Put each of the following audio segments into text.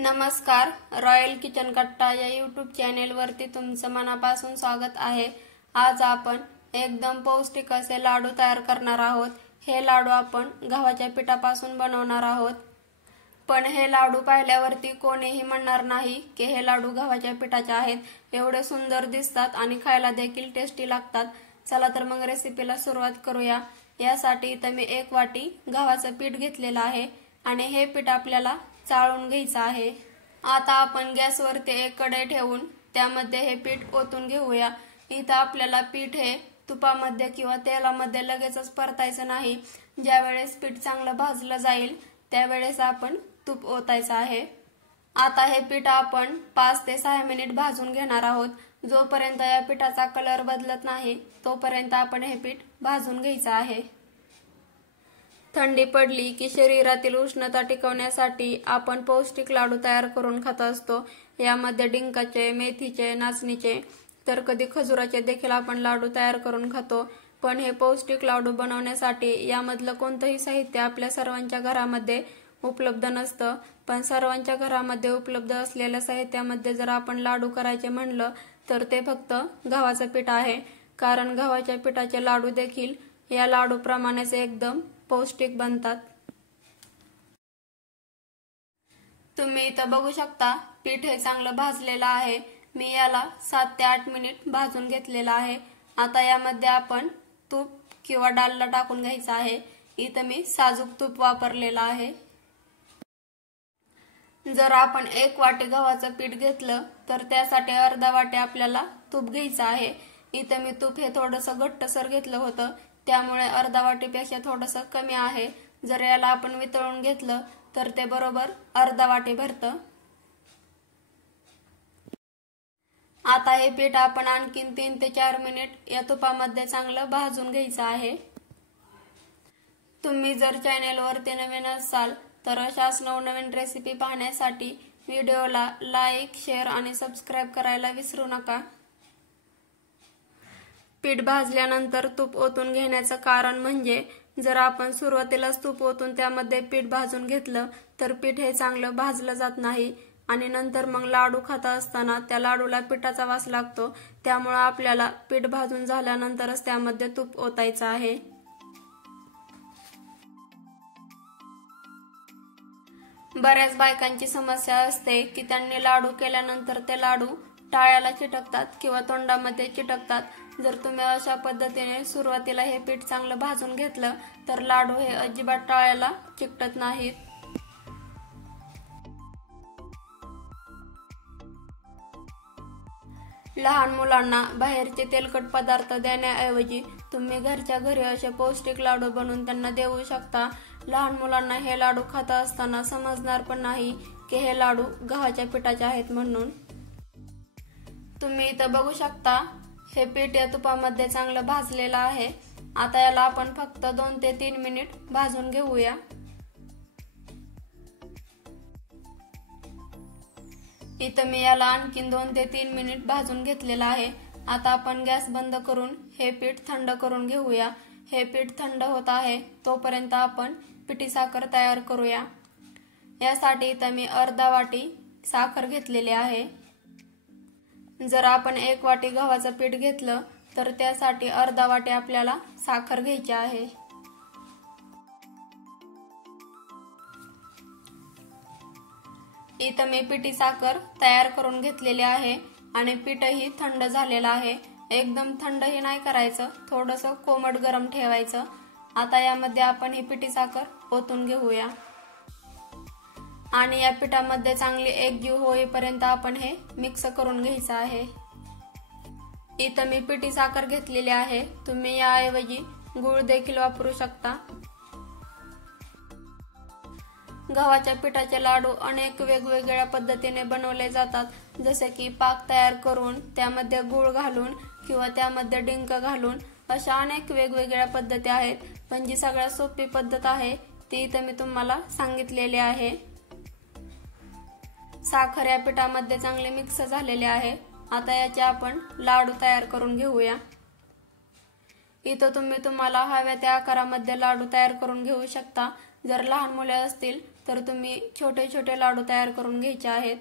नमस्कार, royal kitchen कट्टा या यूट्यूब चॅनेलवरती तुमचं मनापासून स्वागत आहे। आज आपण एकदम पौष्टिक असे लाडू तयार करणार आहोत। हे लाडू आपण गव्हाच्या पिठापासून बनवणार आहोत। पण हे लाडू पाहिल्यावरती कोणीही म्हणणार नाही की हे लाडू गव्हाच्या पिठाचे आहेत। एवढे सुंदर दिसतात आणि खायला देखील टेस्टी लागतात। चला तर मग रेसिपीला सुरुवात करूया। यासाठी इथे मी 1 वाटी गव्हाचं पीठ घेतलेलं आहे आणि हे पीठ आपल्याला चाळून घ्यायचं आहे। आता आपण गॅसवरती एक कढई ठेवून त्यामध्ये हे पीठ ओतून घेऊया। इथे आपल्याला पीठ हे तुपामध्ये किंवा तेलामध्ये लगेचच परतायचं नाही। ज्यावेळेस पीठ चांगलं भाजलं जाईल त्यावेळेस आपण तूप ओतायचं आहे। आता हे पीठ आपण 5 ते 6 मिनिट भाजून घेणार आहोत। जोपर्यंत या पिठाचा कलर बदलत नाही तोपर्यंत आपण हे पीठ भाजून घ्यायचं आहे। थंडी पडली की शरीरातील उष्णता टिकवण्यासाठी आपण पौष्टिक लाडू तयार करून खात असतो। यामध्ये डिंकाचे, मेथीचे, नाचणीचे तर कधी खजुराचे देखील आपण लाडू तयार करून खातो। पण हे पौष्टिक लाडू बनवण्यासाठी यामधलं कोणतंही साहित्य आपल्या सर्वांच्या घरामध्ये उपलब्ध नसतं। पण सर्वांच्या घरामध्ये उपलब्ध असलेल्या साहित्यामध्ये जर आपण लाडू करायचे म्हणलं तर ते फक्त गव्हाचं पीठ आहे। कारण गव्हाच्या पिठाचे लाडू देखील या लाडू प्रमाणेच एकदम पौष्टिक बनतात। तुम्ही इथं बघू शकता पीठ हे चांगलं भाजलेलं आहे। मी याला 7 ते 8 मिनिट भाजून घेतलेलं आहे। आता यामध्ये आपण तूप किंवा डालडा टाकून घ्यायचा आहे। इथं मी साजूक तूप वापरलेलं आहे। जर आपण 1 वाटी गव्हाचं पीठ घेतलं तर त्यासाठी अर्धा वाटी आपल्याला तूप घ्यायचं आहे। इथं मी तूप हे थोडंसं घट्टसर घेतलं होतं त्यामुळे अर्धा वाटीपेक्षा थोडंसं कमी आहे। जर याला आपण वितळून घेतलं तर ते बरोबर अर्धा वाटी भरतं। आता हे पीठ आपण आणखीन 3 ते 4 मिनिट या तुपामध्ये चांगलं भाजून घ्यायचं आहे। तुम्ही जर चॅनेलवरती नवीन असाल तर अशाच नवनवीन रेसिपी पाहण्यासाठी व्हिडिओला लाईक, शेअर आणि सबस्क्राइब करायला विसरू नका। पीठ भाजल्यानंतर तूप ओतून घेण्याचं कारण म्हणजे जर आपण सुरुवातीलाच तूप ओतून त्यामध्ये पीठ भाजून घेतलं तर पीठ हे चांगलं भाजलं जात नाही आणि नंतर मग लाडू खाता असताना त्या लाडूला पिठाचा वास लागतो। त्यामुळे आपल्याला पीठ भाजून झाल्यानंतरच त्यामध्ये तूप ओतायचं आहे। बऱ्याच बायकांची समस्या असते की त्यांनी लाडू केल्यानंतर ते लाडू टाळ्याला चिटकतात किंवा तोंडामध्ये चिटकतात। जर तुम्ही अशा पद्धतीने सुरुवातीला हे पीठ चांगलं भाजून घेतलं तर लाडू हे अजिबात टाळ्याला चिकटत नाहीत। लहान मुलांना बाहेरचे तेलकट पदार्थ देण्याऐवजी तुम्ही घरच्या घरी असे पौष्टिक लाडू बनवून त्यांना देऊ शकता। लहान मुलांना हे लाडू खाता असताना समजणार पण नाही की हे लाडू गव्हाच्या पिठाचे आहेत म्हणून। तुम्ही इथं बघू शकता हे पीठ या तुपामध्ये चांगलं भाजलेलं आहे। आता याला आपण फक्त 2 ते 3 मिनिट भाजून घेऊया। इथं मी याला आणखीन 2 ते 3 मिनिट भाजून घेतलेलं आहे। आता आपण गॅस बंद करून हे पीठ थंड करून घेऊया। हे पीठ थंड होत आहे तोपर्यंत आपण पिठी साखर तयार करूया। यासाठी इथं मी अर्धा वाटी साखर घेतलेली आहे। जर आपण 1 वाटी गव्हाचं पीठ घेतलं तर त्यासाठी अर्धा वाटी आपल्याला साखर घ्यायची आहे। इथं मी पिठी साखर तयार करून घेतलेली आहे आणि पीठही थंड झालेलं आहे। एकदम थंडही नाही करायचं, थोडंसं कोमट गरम ठेवायचं। आता यामध्ये आपण ही पिठी साखर ओतून घेऊया आणि या पिठामध्ये चांगली एकजीव होईपर्यंत आपण हे मिक्स करून घ्यायचं आहे। इथं मी पिठी साखर घेतलेली आहे। तुम्ही याऐवजी गूळ देखील वापरू शकता। गव्हाच्या पिठाचे लाडू अनेक वेगवेगळ्या पद्धतीने बनवले जातात। जसे की पाक तयार करून त्यामध्ये गूळ घालून किंवा त्यामध्ये डिंक घालून अशा अनेक वेगवेगळ्या पद्धती आहेत। पण जी सगळ्यात सोपी पद्धत आहे ती इथं मी तुम्हाला सांगितलेली आहे। साखर या पिठामध्ये चांगले मिक्स झालेले आहे। आता याचे आपण लाडू तयार करून घेऊया। इथं तुम्हाला हव्या त्या आकारामध्ये लाडू तयार करून घेऊ शकता। जर लहान मुले असतील तर तुम्ही छोटे छोटे लाडू तयार करून घ्यायचे आहेत।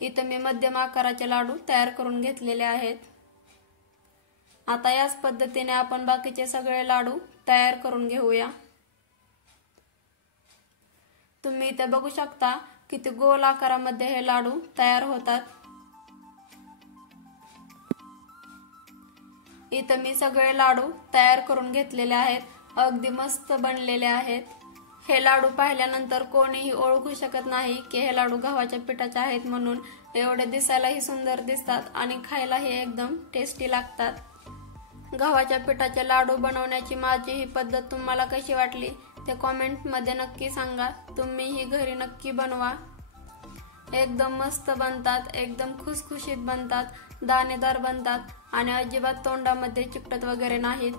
इथं मी मध्यम आकाराचे लाडू तयार करून घेतलेले आहेत। आता याच पद्धतीने आपण बाकीचे सगळे लाडू तयार करून घेऊया। तुम्ही इथे बघू शकता किती गोल आकारामध्ये हे लाडू तयार होतात। इथे मी सगळे लाडू तयार करून घेतलेले आहेत। अगदी मस्त बनलेले आहेत। हे लाडू पाहिल्यानंतर कोणीही ओळखू शकत नाही की हे लाडू गव्हाच्या पिठाचे आहेत म्हणून। एवढे दिसायलाही सुंदर दिसतात आणि खायलाही एकदम टेस्टी लागतात। गव्हाच्या पिठाचे लाडू बनवण्याची माझी ही पद्धत तुम्हाला कशी वाटली ते कमेंट मध्ये नक्की सांगा। तुम्ही ही घरी नक्की बनवा। एकदम मस्त बनतात, एकदम खुसखुशीत बनतात, दाणेदार बनतात आणि अजिबात तोंडामध्ये चिकटत वगैरे नाहीत।